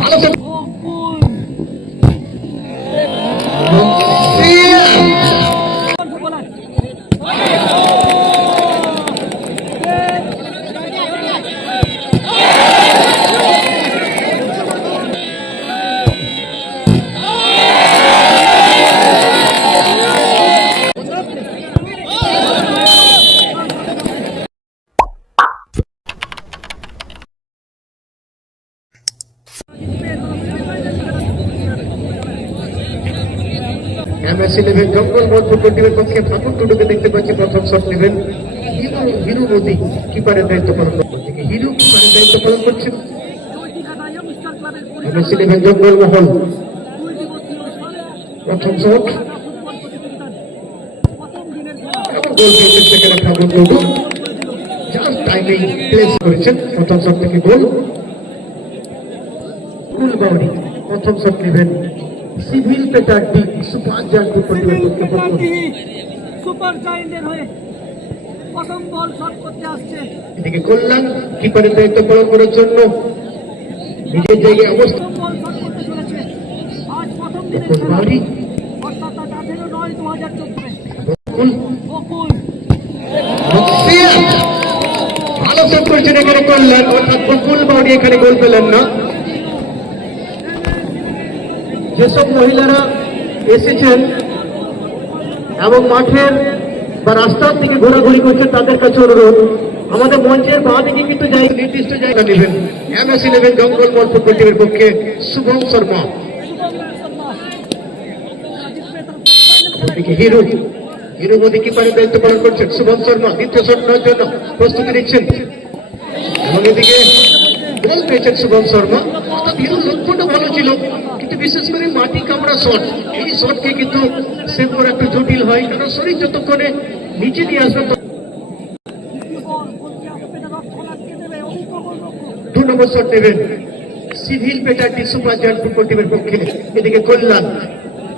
ভালো MS eleven জঙ্গল মধ্যপুর টিমের পক্ষে ঠাকুর টুডুকে দেখতে পাচ্ছি। প্রথম শট নেবেন হিরু হিরু মোদী কিপারের দায়িত্ব পালন করছেন হিরু কিপারের দায়িত্ব পালন করছেন এমএস ইলেভেন জঙ্গল মহল। প্রথম শট। সিভিল পেটার্ডি সুপার প্রথম সুপার জায়েন্টের হয়ে প্রথম বল শট করতে আসছে। এদিকে কল্যাণ কিপারের দায়িত্ব পালন করার জন্য নিজের জায়গায় অবস্থা বল শট করতে চলেছে। আজ প্রথম দিনের বকুল খেলা। বাউরি অর্থাৎ আঠেরো নয় দু হাজার চব্বিশ ভালো শট করেছেন এখানে কল্যাণ। অর্থাৎ বকুল বাউরি এখানে গোল পেলেন না। যেসব মহিলারা এসেছেন এবং মাঠের বা রাস্তার দিকে ঘোরাঘুরি করছেন তাদের কাছে অনুরোধ। আমাদের মঞ্চের বাঁ দিকে কিন্তু জায়গা নির্দিষ্ট জায়গা নেবেন। এমএস ইলেভেন জঙ্গল মল ফুটবল পক্ষে শুভম শর্মা। হিরো হিরো মোদী কিপারের দায়িত্ব পালন করছেন। শুভম শর্মা দ্বিতীয় শট জন্য প্রস্তুতি নিচ্ছেন। এবং এদিকে গোল পেয়েছেন শুভম শর্মা। অর্থাৎ হিরো লক্ষ্যটা ভালো ছিল, কিন্তু বিশেষ করে মাটি কামড়া শট। এই শটকে কিন্তু সেভ করা একটু জটিল হয়, কারণ শরীর যতক্ষণে নিচে নিয়ে আসবে বল দু নম্বর শট নেবেন সিভিল পেটারটি সুপার ফুটবল টিমের পক্ষে। এদিকে কল্যাণ,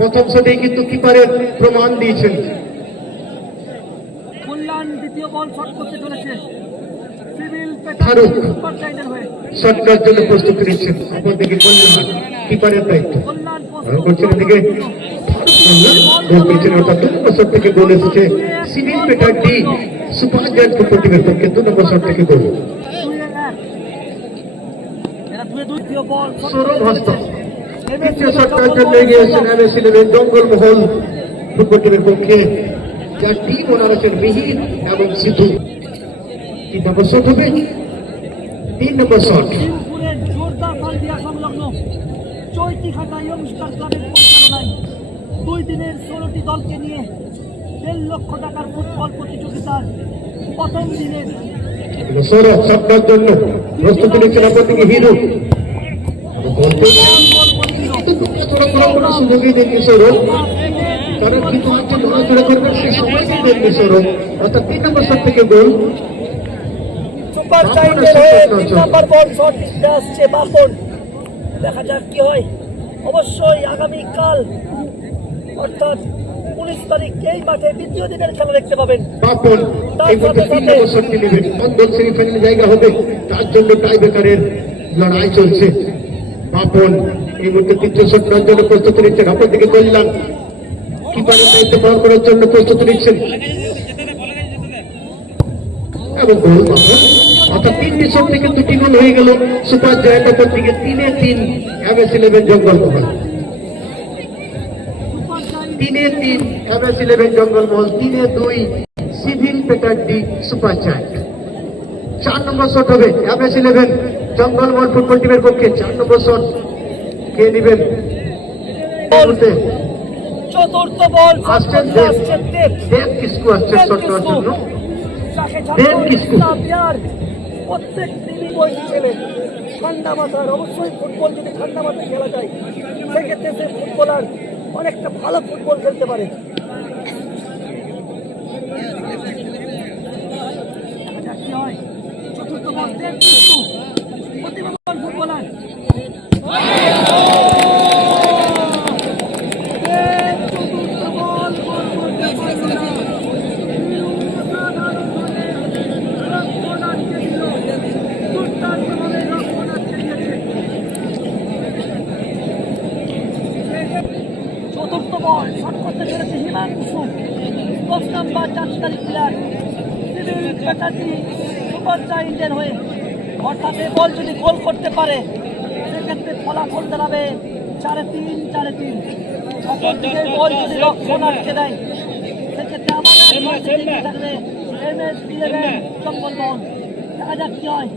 প্রথম শটেই কিন্তু কিপারের প্রমাণ দিয়েছেন। কল্যাণ দ্বিতীয় বল শট করতে ফারুক। সুপার জায়েন্টের শট নেওয়ার জন্য প্রস্তুতি নিচ্ছেন অপরদিকে কল্যাণ কিপারের দায়িত্ব? করছেন এদিকে গোল পেয়েছেন অর্থাৎ দু নম্বর শট থেকে গোল এসেছে। সিভিল পেটারটি সুপার জায়ান্ট ফুটবল টিমের পক্ষে যার টিম ওনার আছেন মিহির এবং সিধু। নম্বর শট হবে? তিন নম্বর শট জোরদার ফালদিয়া সংলগ্ন চৈতি ইয়ংস্টার ক্লাবের পরিচালনায় দুই দিনের ষোলোটি দলকে নিয়ে দেড় লক্ষ টাকার ফুটবল প্রতিযোগিতার প্রথম দিনের সৌরভ শট জন্য প্রস্তুতি নিচ্ছেন অপরদিকে হিরো। গোল পেয়েছেন গোল করেছিল তোরা কোনো কোনো সুযোগই দেননি সৌরভ কারণ কিন্তু মাত্র নড়াচড়া করবেন সেই সময়ই দেননি সৌরভ অর্থাৎ তিন নম্বর শট থেকে গোল। সুপার জায়েন্টের হয়ে তিন নম্বর বল শট দিতে আসছে বাপন। দেখা যাক কি হয়। অবশ্যই আগামীকাল অর্থাৎ উনিশ তারিখ এই মাঠে দ্বিতীয় দিনের খেলা দেখতে পাবেন। নেবেন। কোন দল সেমিফাইনালে জায়গা হবে তার জন্য টাই ব্রেকারের লড়াই চলছে। পাপন এই মুহূর্তে তৃতীয় শট নেওয়ার জন্য প্রস্তুতি নিচ্ছেন। অপরদিকে কল্যাণ কিপারের দায়িত্ব পালন করার জন্য প্রস্তুতি নিচ্ছেন। এবং গোল পাপন অর্থাৎ শট থেকে দুটি গোল হয়ে গেল। সুপার জয়েন্ট অপরদিকে তিনে তিন এমএস ইলেভেন তিনে তিন এমএস ইলেভেন তিনে দুই সিভিল সুপার চার্ট চার নম্বর শট হবে এমএস ইলেভেন ফুটবল টিমের পক্ষে। চার নম্বর শট কে নেবেন? চতুর্থ বল আসছেন দেব। কিসকু আসছেন শট জন্য। দেব কিসকু। প্রত্যেক দিনই বয়সী ছেলে ঠান্ডা মাথার, অবশ্যই ফুটবল যদি ঠান্ডা মাথায় খেলা যায়, সেক্ষেত্রে সে ফুটবলার অনেকটা ভালো ফুটবল খেলতে পারে। চতুর্থ চেষ্টা চারশো তারিখ প্লেয়ার হয়ে অর্থাৎ এ বল যদি গোল করতে পারে সেক্ষেত্রে ফলাফল দাঁড়াবে সাড়ে তিন সাড়ে তিন অপরদিকে বল যদি লক্ষ্য আটকে দেয় সেক্ষেত্রে আমাদের দেখা যাক কি হয়